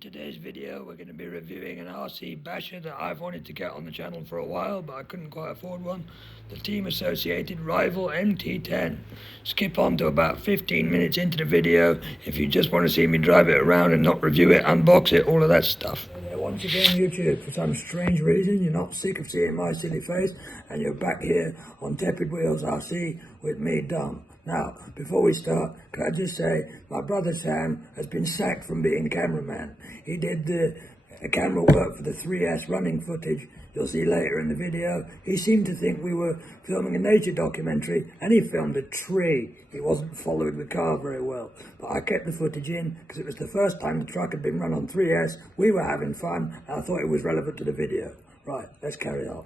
today's video, we're going to be reviewing an RC basher that I've wanted to get on the channel for a while, but I couldn't quite afford one. The team associated rival MT10. Skip on to about 15 minutes into the video if you just want to see me drive it around and not review it, unbox it, all of that stuff. Once again, YouTube, for some strange reason, you're not sick of seeing my silly face, and you're back here on Tepid Wheels RC with me, Dom. Now, before we start, can I just say, my brother Sam has been sacked from being cameraman. He did the camera work for the 3S running footage you'll see later in the video. He seemed to think we were filming a nature documentary, and he filmed a tree. He wasn't following the car very well. But I kept the footage in, because it was the first time the truck had been run on 3S. We were having fun, and I thought it was relevant to the video. Right, let's carry on.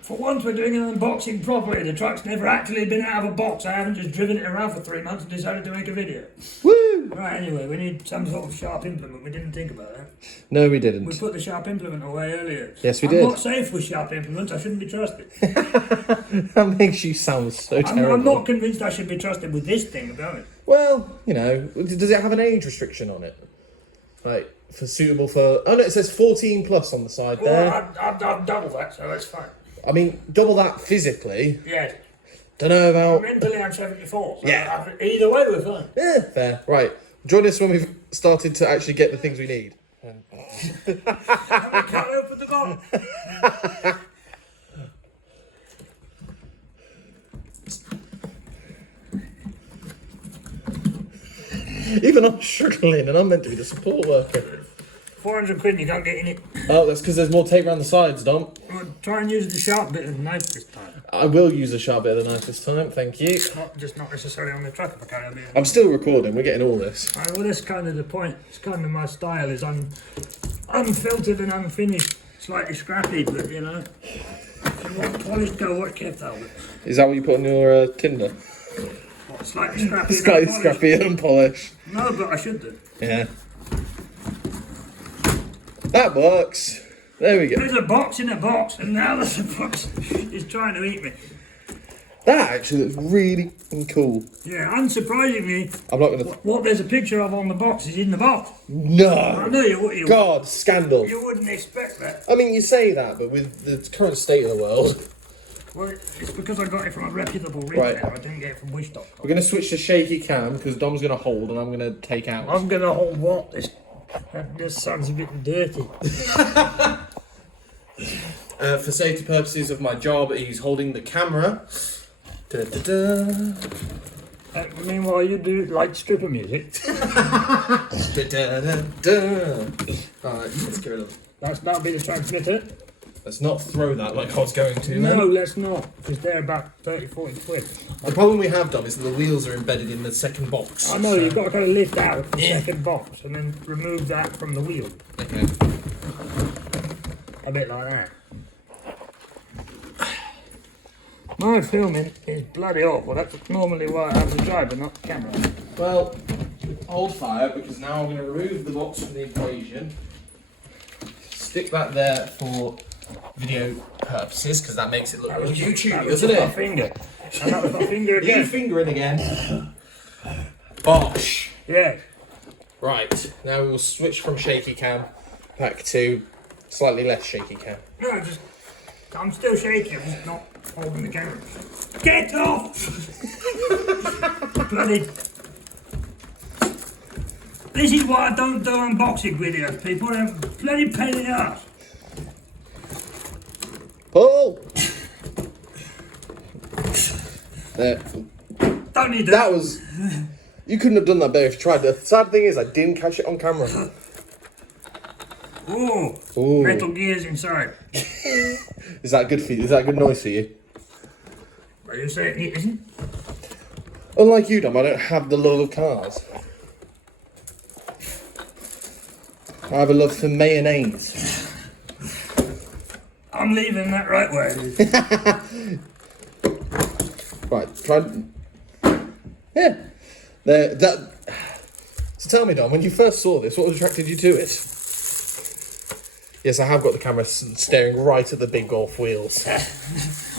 For once we're doing an unboxing properly. The truck's never actually been out of a box. I haven't just driven it around for 3 months and decided to make a video. Woo! Right, anyway, we need some sort of sharp implement. We didn't think about that. No, we didn't. We put the sharp implement away earlier. Yes, we did. I'm not safe with sharp implements. I shouldn't be trusted. That makes you sound so terrible. I'm not convinced I should be trusted with this thing, about it. Well, you know, does it have an age restriction on it? Like, for suitable for... Oh, no, it says 14 plus on the side there. Well, I've doubled that, so that's fine. I mean, double that physically. Yes. Don't know about... Mentally, I'm 74, so yeah. Either way, we're fine. Yeah, fair. Right. Join us when we've started to actually get the things we need. We can't open the door. Even I'm struggling, and I'm meant to be the support worker. 400 quid and you can't get in it. Oh, that's because there's more tape around the sides, Dom. Well, try and use the sharp bit of the knife this time. I will use a sharp bit of the knife this time, thank you. Not necessarily on the truck if I can't have it. I'm still recording, we're getting all this. Right, well, that's kind of the point. It's kind of my style, is unfiltered and unfinished. Slightly scrappy, but you know. If you want polished, go watch Kev Talbot. Is that what you put on your Tinder? What, slightly scrappy and Slightly unpolished? scrappy and unpolished. No, but I should do. Yeah. That works. There we go. There's a box in a box, and now there's a box. He's trying to eat me. That actually looks really cool. Yeah, unsurprisingly, I'm not gonna. what there's a picture of on the box is in the box. No. I know you. God, scandal. You wouldn't expect that. I mean, you say that, but with the current state of the world. Well, it's because I got it from a reputable retailer. Right. I didn't get it from Wish.com. We're gonna switch to shaky cam because Dom's gonna hold and I'm gonna take out. I'm gonna hold what? This sounds a bit dirty. For safety purposes of my job, he's holding the camera. Da, da, da. Meanwhile, you do like stripper music. Da, da, da, da. Alright, let's get rid of it. That'll be the transmitter. Let's not throw that like I was going to. No, then. let's not, because they're about 30, 40 quid. The problem we have, Dom, is that the wheels are embedded in the second box. I know, you've got to kind of lift out the second box and then remove that from the wheel. Okay. A bit like that. My filming is bloody awful. That's normally why I have the driver, not the camera. Well, hold fire, because now I'm going to remove the box from the equation. Stick that there for video purposes, because that makes it look really YouTube, doesn't it? My finger. And that was my finger again. You fingering again. Bosh. Yeah. Right, now we will switch from shaky cam back to slightly less shaky cam. No, I'm still shaky, I'm just not holding the camera. Get off! Bloody... This is why I don't do unboxing videos, people. They're bloody pain in the ass. Pull! There. Don't need That was... You couldn't have done that better if you tried. The sad thing is I didn't catch it on camera. Ooh. Ooh. Metal gears inside. Is that good for you? Is that a good noise for you? Well, you say it isn't? Unlike you, Dom, I don't have the love of cars. I have a love for mayonnaise. I'm leaving that right where it is. Right, try... Yeah. There, so tell me, Dom, when you first saw this, what attracted you to it? Yes, I have got the camera staring right at the big golf wheels.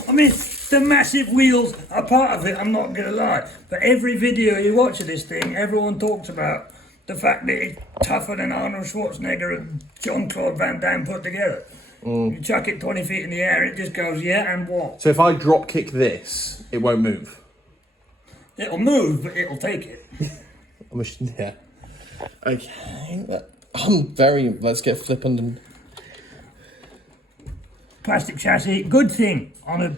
I mean, the massive wheels are part of it, I'm not going to lie. But every video you watch of this thing, everyone talks about the fact that it's tougher than Arnold Schwarzenegger and Jean-Claude Van Damme put together. You chuck it 20 feet in the air, it just goes, yeah, and what? So if I drop kick this, it won't move? It'll move, but it'll take it. Yeah. Okay. Let's get flippant and... Plastic chassis, good thing. On a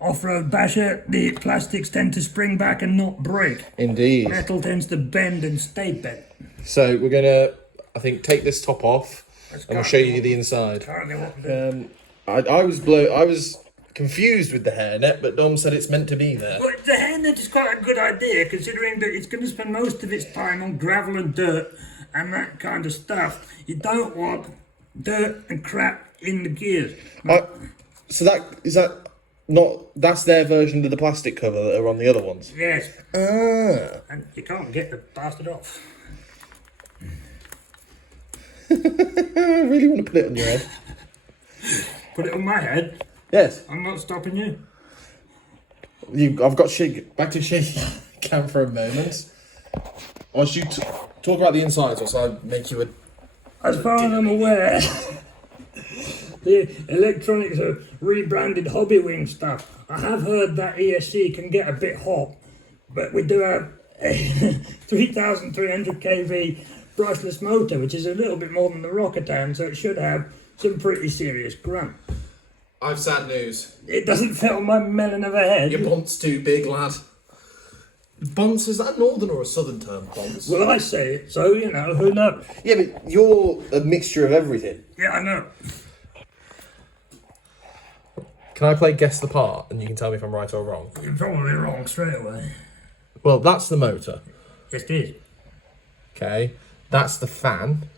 off-road basher, the plastics tend to spring back and not break. Indeed. Metal tends to bend and stay bent. So we're going to, I think, take this top off and we'll show you the inside. Currently what we're doing. I was confused with the hairnet, but Dom said it's meant to be there. Well, the hairnet is quite a good idea, considering that it's going to spend most of its time on gravel and dirt and that kind of stuff. You don't want dirt and crap in the gears. That's their version of the plastic cover that are on the other ones? Yes. And you can't get the bastard off. I really want to put it on your head. Put it on my head. Yes. I'm not stopping you. I've got back to shaky cam for a moment. I want you to talk about the insides, or so I make you a... As far as I'm aware, the electronics are rebranded Hobbywing stuff. I have heard that ESC can get a bit hot, but we do have a 3,300 kV brushless motor, which is a little bit more than the Rocketan, so it should have some pretty serious grunt. I've sad news. It doesn't fit on my melon of a head. Your bont's too big, lad. Bonce, is that a northern or a southern term, bonce? Well, I say it, so, you know, who knows? Yeah, but you're a mixture of everything. Yeah, I know. Can I play guess the part, and you can tell me if I'm right or wrong? You're probably wrong straight away. Well, that's the motor. Yes, it is. Okay. That's the fan.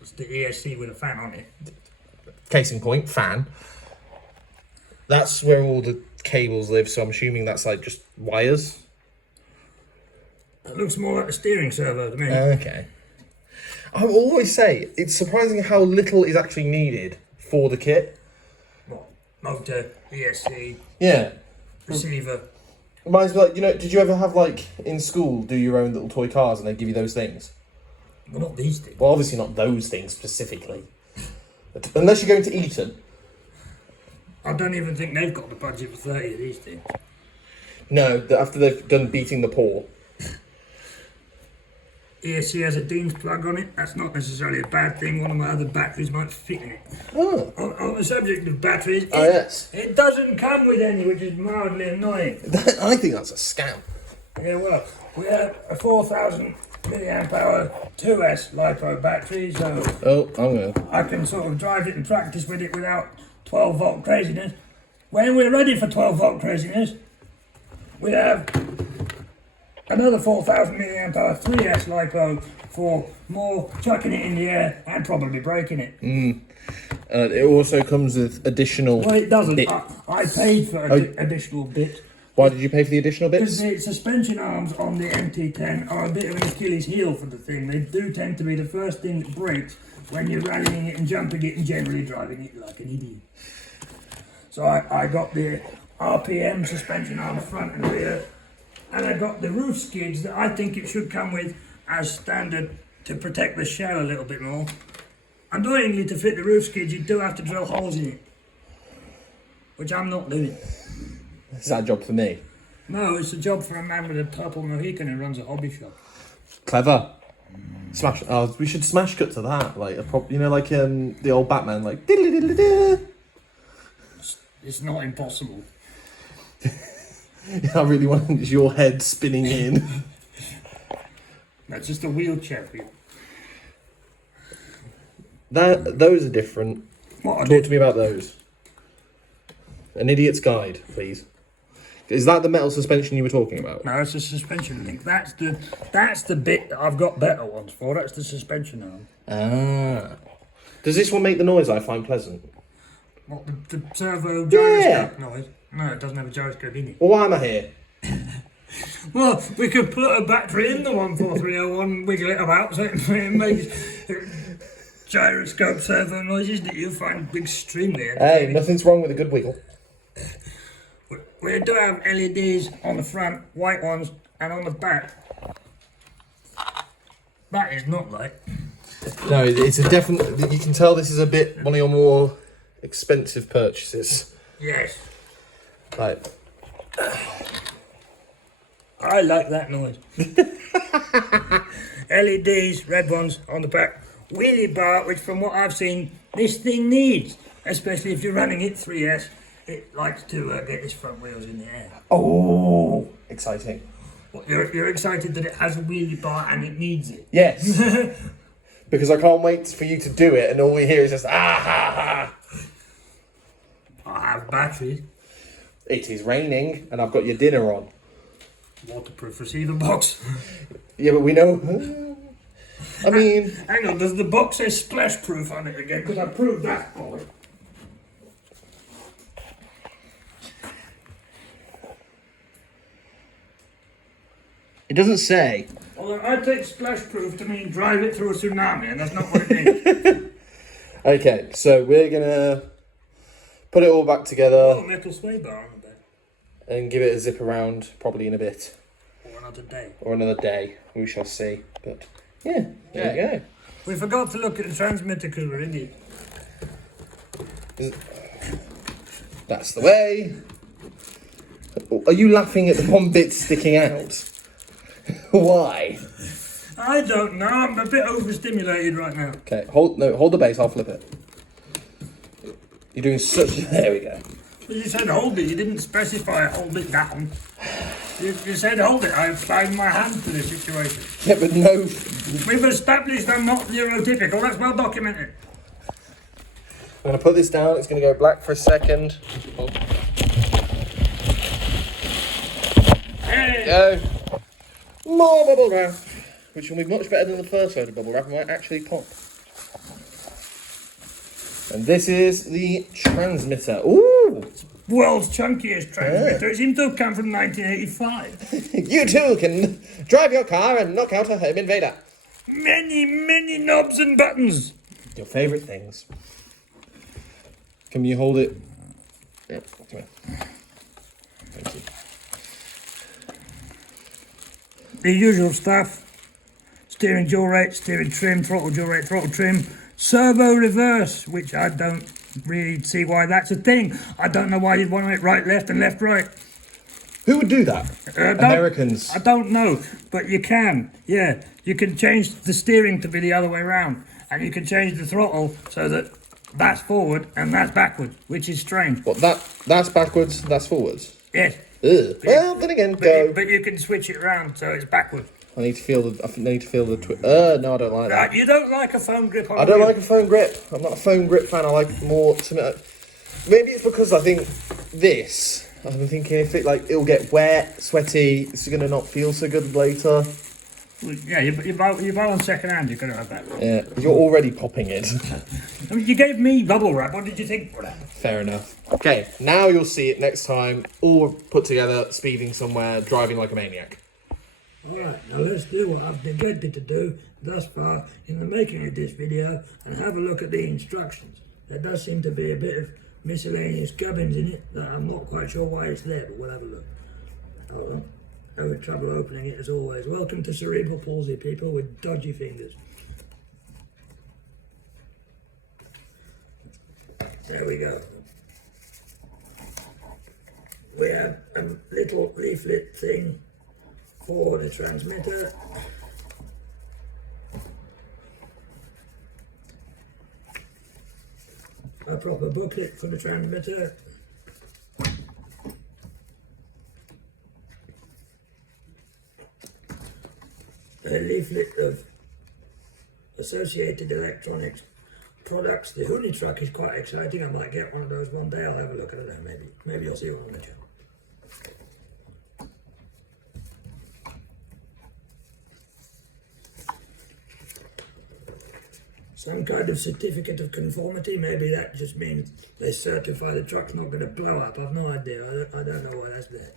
It's the ESC with a fan on it. Case in point, fan. That's where all the cables live, so I'm assuming that's like just wires. It looks more like a steering servo to me. Okay. I always say, it's surprising how little is actually needed for the kit. What? Motor, ESC, Yeah. receiver. Reminds me, like, you know, did you ever have, like, in school, do your own little toy cars and they give you those things? Well, not these things. Well, obviously not those things specifically. But unless you're going to Eton. I don't even think they've got the budget for 30 of these things. No, after they've done beating the poor. ESC has a Dean's plug on it. That's not necessarily a bad thing. One of my other batteries might fit in it. Oh. On the subject of batteries, Yes. it doesn't come with any, which is mildly annoying. I think that's a scam. Yeah, well, we have a 4,000 milliamp hour 2S LiPo battery, so I can sort of drive it and practice with it without 12 volt craziness. When we're ready for 12 volt craziness, we have another 4,000 milliamp hour 3S LiPo for more chucking it in the air and probably breaking it. It also comes with additional... Well, it doesn't. I paid for additional bit. Why did you pay for the additional Because bits? the suspension arms on the MT10 are a bit of an Achilles heel for the thing. They do tend to be the first thing that breaks when you're rallying it and jumping it and generally driving it like an idiot. So I got the RPM suspension arm front and rear, and I got the roof skids that I think it should come with as standard to protect the shell a little bit more. Annoyingly, to fit the roof skids, you do have to drill holes in it, which I'm not doing. Is that a job for me? No, it's a job for a man with a purple Mohican who runs a hobby shop. Clever. Smash. Oh, we should smash cut to that. Like you know, like the old Batman, like. It's not impossible. I really want your head spinning in. That's just a wheelchair wheel. Those are different. What Talk to me about those. An idiot's guide, please. Is that the metal suspension you were talking about? No, it's a suspension link. That's the bit that I've got better ones for. That's the suspension arm. Ah. Does this one make the noise I find pleasant? What, the servo gyroscope noise? No, it doesn't have a gyroscope in it. Well, why am I here? Well, we could put a battery in the 14301 and wiggle it about so it makes gyroscope servo noises that you find extremely entertaining. Hey, nothing's wrong with a good wiggle. We do have LEDs on the front, white ones, and on the back. That is not light. No, it's a definite. You can tell this is a bit one of your more expensive purchases. Yes. Right. I like that noise. LEDs, red ones on the back. Wheelie bar, which from what I've seen, this thing needs. Especially if you're running it 3S, it likes to get its front wheels in the air. Oh, exciting. What, you're excited that it has a wheelie bar and it needs it? Yes. Because I can't wait for you to do it and all we hear is just ah ha ha. I have batteries. It is raining and I've got your dinner on. Waterproof receiver box. Yeah, but we know. I mean, hang on, does the box say splash proof on it again? Because I proved that boy. it doesn't say. Although I take splash proof to mean drive it through a tsunami, and that's not what it means. Okay, so we're gonna put it all back together. Oh, metal sway bar on the back. And give it a zip around probably in a bit. Or another day. Or another day. We shall see. But yeah, there you go. We forgot to look at the transmitter because we're idiots. That's the way. Are you laughing at the one bit sticking out? Why? I don't know. I'm a bit overstimulated right now. Okay, hold the base. I'll flip it. You're doing such. There we go. You said hold it. You didn't specify hold it down. You said hold it. I applied my hand to the situation. Yeah, but no. We've established I'm not neurotypical. That's well documented. I'm going to put this down. It's going to go black for a second. Oh. Hey. Go. More bubble wrap. Which will be much better than the first load of bubble wrap. It might actually pop. And this is the transmitter. Ooh! World's chunkiest transmitter. It seems to have come from 1985. You too can drive your car and knock out a home invader. Many, many knobs and buttons. Your favourite things. Can you hold it? Yep, come here. Thank you. The usual stuff. Steering dual rate, steering trim, throttle dual rate, throttle trim. Servo reverse, which I don't really see why that's a thing. I don't know why you'd want it right, left and left, right. Who would do that? Americans. I don't know, but you can. Yeah, you can change the steering to be the other way around. And you can change the throttle so that that's forward and that's backward, which is strange. What, that's backwards, that's forwards? Yes. Ugh. Well, then again, go. But you can switch it around so it's backward. I need to feel the no, I don't like that. You don't like a foam grip on I don't like a foam grip. I'm not a foam grip fan. I like more maybe it's because I think this. I'm thinking if it'll get wet, sweaty, it's gonna not feel so good later. Well, yeah, you buy on second hand, you're gonna have that. Yeah, you're already popping it. I mean, you gave me bubble wrap. What did you think for that? Fair enough. Okay, now you'll see it next time, all put together, speeding somewhere, driving like a maniac. Alright, now let's do what I've neglected to do thus far in the making of this video and have a look at the instructions. There does seem to be a bit of miscellaneous gubbins in it that I'm not quite sure why it's there, but we'll have a look. Hold on. Having trouble opening it as always. Welcome to cerebral palsy, people with dodgy fingers. There we go. We have a little leaflet thing for the transmitter. A proper booklet for the transmitter. A leaflet of associated electronics products. The Hoonie truck is quite exciting. I might get one of those one day. I'll have a look at it. Maybe you'll see one on the channel. Some kind of certificate of conformity. Maybe that just means they certify the truck's not going to blow up. I've no idea. I don't know why that's there.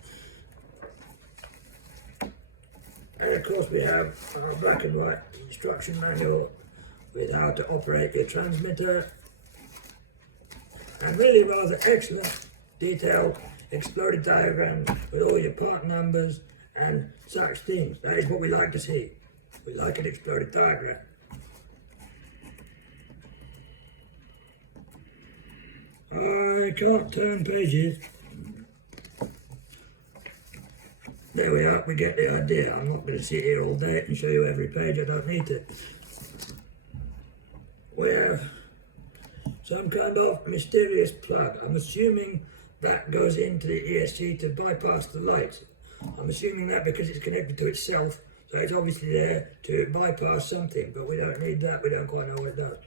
And of course we have our black and white instruction manual with how to operate your transmitter. And really rather excellent detailed exploded diagrams with all your part numbers and such things. That is what we like to see. We like an exploded tiger. I can't turn pages. There we are, we get the idea. I'm not going to sit here all day and show you every page, I don't need to. We have some kind of mysterious plug. I'm assuming that goes into the ESC to bypass the lights. I'm assuming that because it's connected to itself, so it's obviously there to bypass something, but we don't need that, we don't quite know what it does.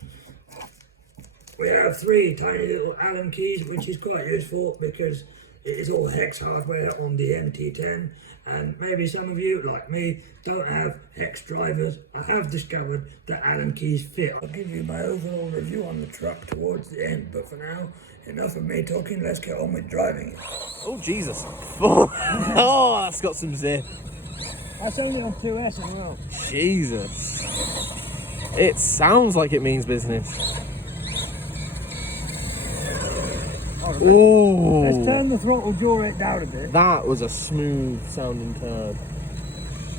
We have 3 tiny little Allen keys, which is quite useful because it is all hex hardware on the MT10, and maybe some of you, like me, don't have hex drivers. I have discovered that Allen keys fit. I'll give you my overall review on the truck towards the end, but for now, enough of me talking, let's get on with driving it. Oh, Jesus. Oh, that's got some zip. That's only on 2S as well. Jesus. It sounds like it means business. Ooh. Let's turn the throttle jaw rate down a bit. That was a smooth sounding turn.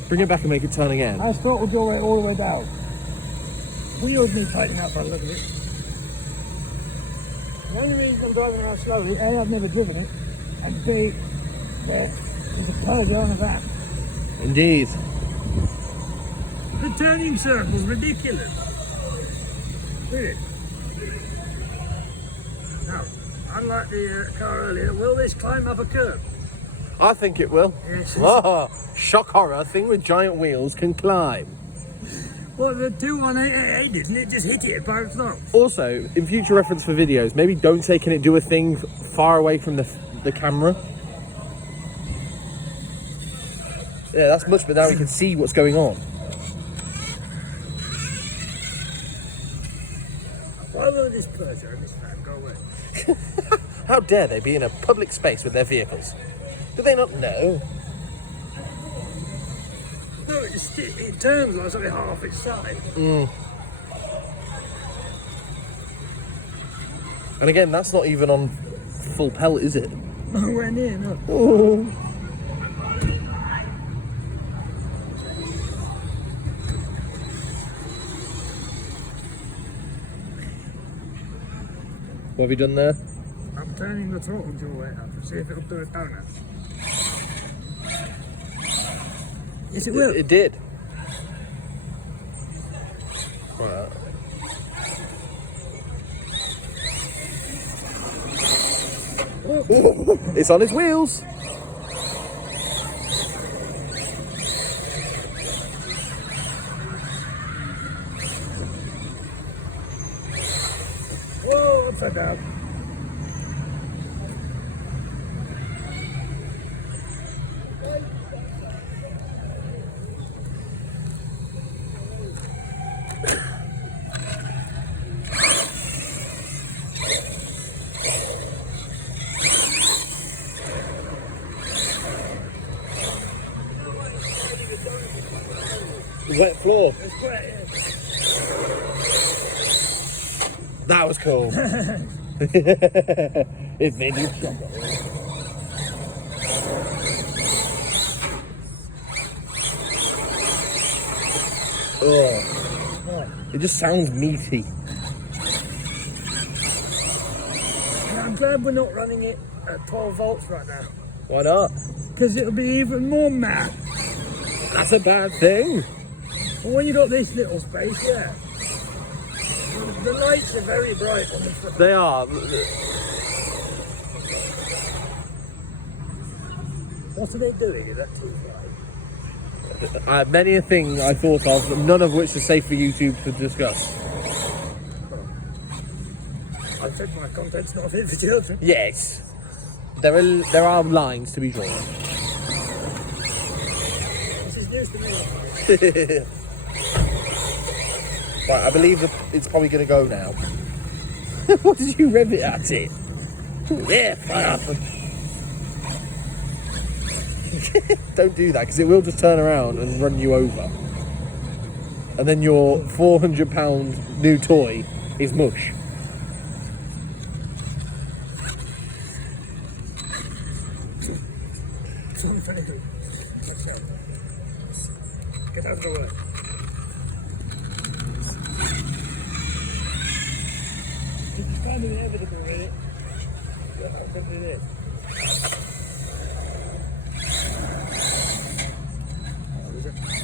Bring it back and make it turn again. That's throttle jaw rate all the way down. Wheels need tightening up by the look of it. The only reason I'm driving around slowly, A, I've never driven it, and B, well, there's a Peugeot on the van. Indeed. The turning circle's ridiculous. Really? Now, unlike the car earlier, will this climb up a curb? I think it will. Yes. Oh, shock horror, a thing with giant wheels can climb. Well, the 2188 didn't it? Just hit it by itself. Also, in future reference for videos, maybe don't say can it do a thing far away from the camera. Yeah, that's much better. Now we can see what's going on. Why will this Peugeot and this van go away? How dare they be in a public space with their vehicles? Do they not know? No, it turns like something half its size. And again, that's not even on full pelt, is it? Nowhere near, no. Oh. What have you done there? I'm turning the throttle jaw rate up to see if it'll do it down now. Yes, it will. It did. Right. It's on its wheels. Whoa, upside down. Wet floor. It's wet, yeah. That was cool. It made you shock. Oh, it just sounds meaty. I'm glad we're not running it at 12 volts right now. Why not? Because it'll be even more mad. That's a bad thing. But when you got this little space, yeah. The lights are very bright on the front. They are. What are they doing? Is that too bright? Many a thing I thought of, none of which is safe for YouTube to discuss. I said my content's not fit for children. Yes. There are lines to be drawn. This is news to me. Right, I believe that it's probably going to go now. What did you rev it at it? Yeah, fire up. Don't do that, because it will just turn around and run you over. And then your £400 new toy is mush. Get out of the way. kind of inevitable, really. But I'll come with this.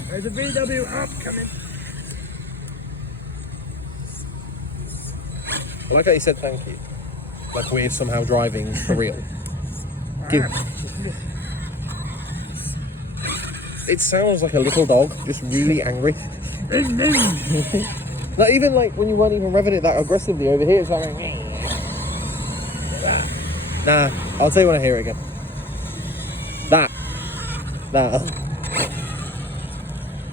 There's a VW up coming. I like how you said thank you. Like we're somehow driving for real. It sounds like a little dog, just really angry. Not even like when you weren't even revving it that aggressively over here, it's like... Nah, I'll tell you when I hear it again. That.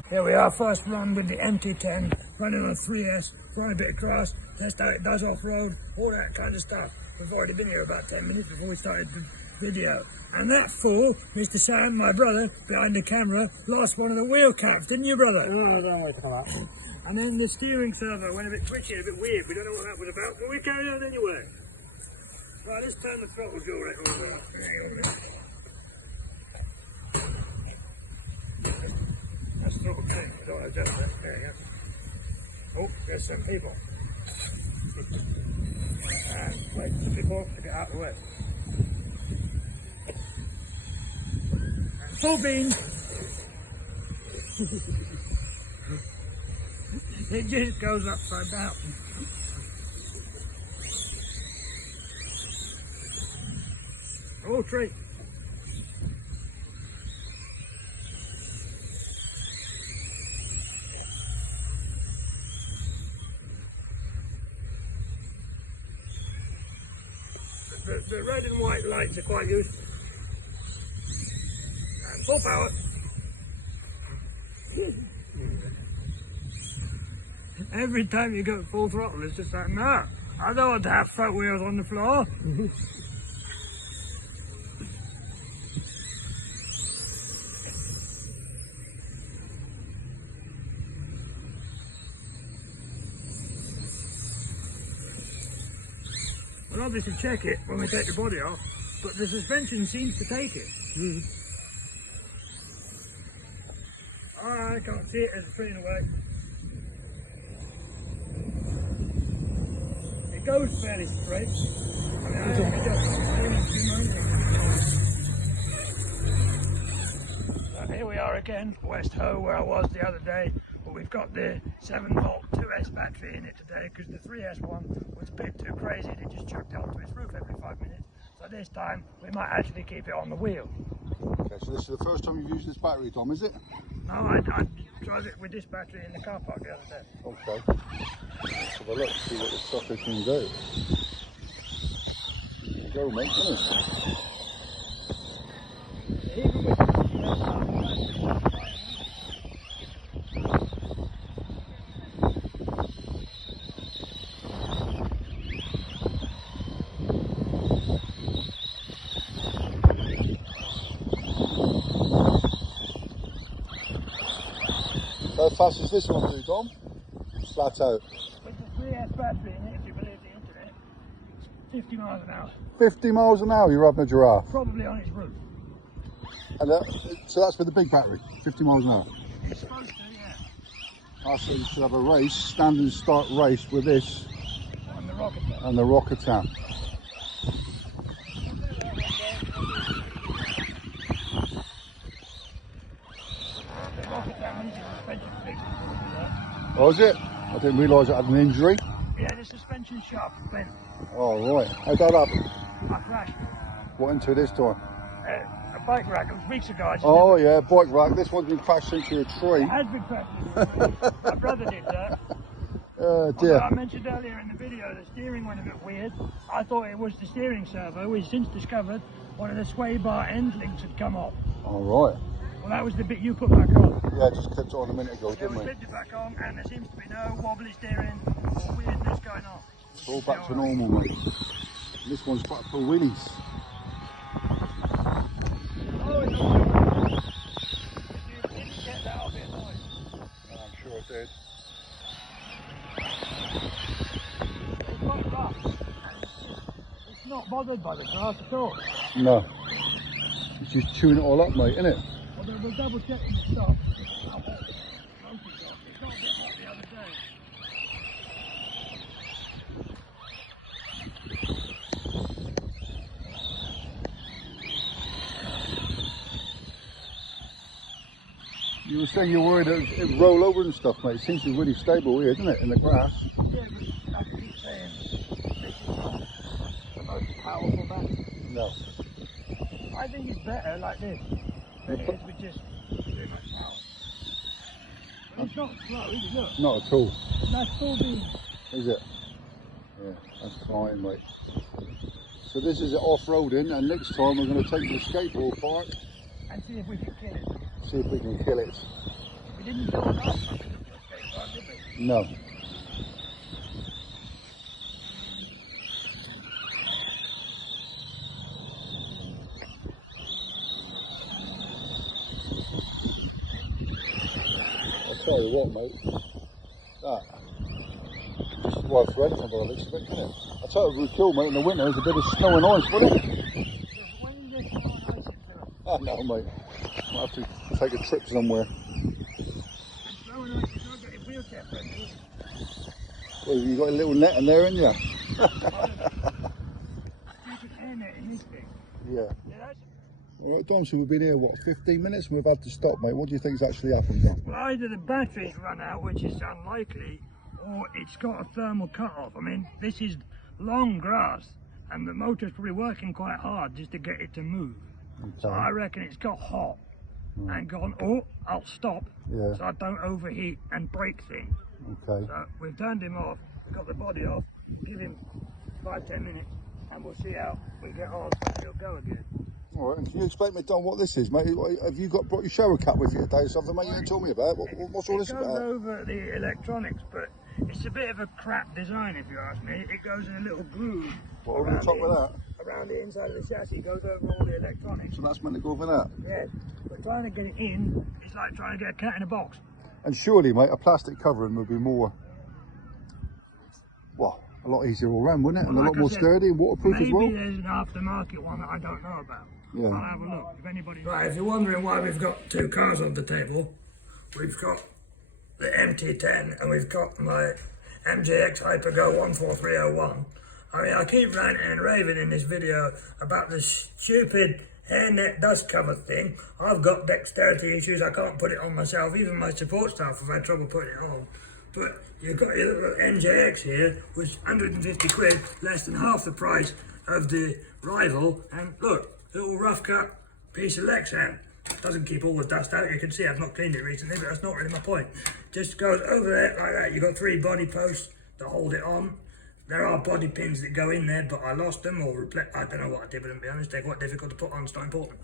Here we are, first run with the MT10, running on 3S, trying a bit of grass, test how it does off-road, all that kind of stuff. We've already been here about 10 minutes before we started the video. And that fool, Mr. Sam, my brother, behind the camera, lost one of the wheel caps, didn't you, brother? And then the steering servo went a bit twitchy, a bit weird. We don't know what that was about, but we carried on anyway. Right, let's turn the throttle jaw over. That's throttle change. I don't want to adjust that. There you go. Oh, there's some people. And wait for the people to get out of the way. And full bean. It just goes upside down. Oh, tree. The red and white lights are quite useful. And full power. Every time you go full throttle, it's just like, no, I don't want to have front wheels on the floor. We'll obviously check it when we take the body off, but the suspension seems to take it. I can't see it as it's fading away. It goes fairly straight. I mean, I only just here we are again, West Ho, where I was the other day. But we've got the 7-volt 2S battery in it today because the 3S one was a bit too crazy and it just chucked it onto its roof every 5 minutes. So this time we might actually keep it on the wheel. Okay, so this is the first time you've used this battery, Tom, is it? No, I tried it with this battery in the car park the other day. Okay. Let's have a look, see what the sucker can do. There you go, mate, isn't it? Even with How fast does this one do, Tom? Flat out. With the 3S battery in it, if you believe the internet, it's 50 miles an hour. 50 miles an hour you're having a giraffe. Probably on its roof. And so that's with the big battery, 50 miles an hour. It's supposed to, yeah. So you should have a race, standing start race with this On the rocket tank. and the rocket tank. The rocket tank needs a suspension fix. Oh, is it? I didn't realise it had an injury. Yeah, the suspension shaft went. Oh, right. How'd that happen? I crashed. What into this time? A bike rack, it was weeks ago. I just Oh, yeah, bike rack. This one's been crashed into a tree. It has been crashed. My brother did that. Oh, dear. Although I mentioned earlier in the video the steering went a bit weird. I thought it was the steering servo. We've since discovered one of the sway bar end links had come off. All right. Well, that was the bit you put back on. Yeah, just clipped it on a minute ago, Yeah, didn't we we? clipped it back on and there seems to be no wobbly steering or weirdness going on. It's all back to normal, mate. This one's quite for wheelies. Oh, it's all right. If you didn't get that, I'll be annoyed. I'm sure it did. It's quite rough. It's not bothered by the grass at all. No. It's just chewing it all up, mate, isn't it? Although we'll double check the stop. It's got a bit hot the other day. were saying you're worried it would roll over and stuff, mate. It seems to be really stable here, doesn't it, in the grass? Yeah, but I keep saying, this is not the most powerful battery. No. I think it's better like this than it is with just too much power. It's not slow, is it? Look. Not at all. That's full beam. Is it? Yeah, that's fine, mate. So this is off-roading, and next time we're going to take the skateboard park And see if we can kill it. see if we can kill it. We didn't do it last time, did we? No. I'll tell you what, mate. That. This is worth renting by the looks of it, isn't it? I'll tell you, it would kill, mate, in the winter. There's a bit of snow and ice, wouldn't it? Oh, no, mate. I'll have to take a trip somewhere. Well, you got a little net in there, haven't you? Yeah. Alright, Don, so we've been here, what, 15 minutes and we've had to stop, mate. What do you think's actually happened then? Well, either the battery's run out, which is unlikely, or it's got a thermal cut-off. I mean, this is long grass, and the motor's probably working quite hard just to get it to move. Okay. So I reckon it's got hot and gone, oh, I'll stop, Yeah. so I don't overheat and break things. Okay. So we've turned him off, got the body off, give him 5-10 minutes, and we'll see how we get on, and he'll go again. Alright, and can you explain to me, Don, what this is, mate? Have you brought your shower cap with you today or something, mate? You didn't tell me about. What's all this It goes about? over the electronics, but it's a bit of a crap design, if you ask me. It goes in a little groove. What, over the top of that? Around the inside of the chassis, goes over all the electronics. So that's meant to go over that? Yes, but trying to get it in, it's like trying to get a cat in a box. And surely, mate, a plastic covering would be more, well, a lot easier all round, wouldn't it? And Well, a like lot more I said, sturdy and waterproof as well. Maybe there's an aftermarket one that I don't know about. Yeah. I'll have a look if anybody. Right, if you're wondering why we've got two cars on the table, we've got the MT10 and we've got my MJX Hypergo 14301. I mean, I keep ranting and raving in this video about this stupid hairnet dust cover thing. I've got dexterity issues, I can't put it on myself. Even my support staff have had trouble putting it on. But you've got your little MJX here, which is 150 quid, less than half the price of the rival. And look, little rough cut piece of Lexan. Doesn't keep all the dust out. You can see I've not cleaned it recently, but that's not really my point. Just goes over there like that. You've got 3 body posts to hold it on. There are body pins that go in there, but I lost them or I don't know what I did with them, to be honest. They're quite difficult to put on, it's not important.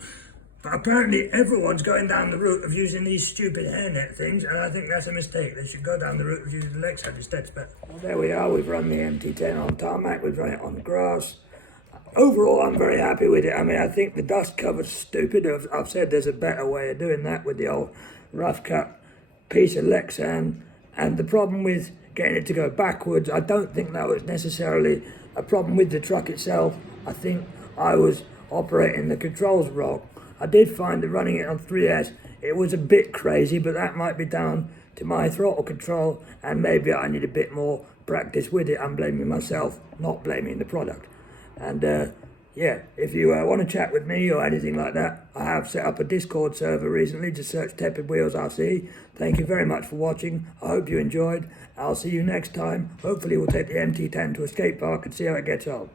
But apparently everyone's going down the route of using these stupid hairnet things, and I think that's a mistake. They should go down the route of using the Lexan instead. It's better. Well, there we are. We've run the MT10 on tarmac. We've run it on grass. Overall, I'm very happy with it. I mean, I think the dust cover's stupid. I've said there's a better way of doing that with the old rough cut piece of Lexan. And the problem with getting it to go backwards, I don't think that was necessarily a problem with the truck itself. I think I was operating the controls wrong. I did find that running it on 3S, it was a bit crazy, but that might be down to my throttle control, and maybe I need a bit more practice with it. I'm blaming myself, not blaming the product. And yeah, if you want to chat with me or anything like that, I have set up a Discord server recently. Just search Tepid Wheels RC. Thank you very much for watching. I hope you enjoyed. I'll see you next time. Hopefully we'll take the MT10 to a skate park and see how it gets on.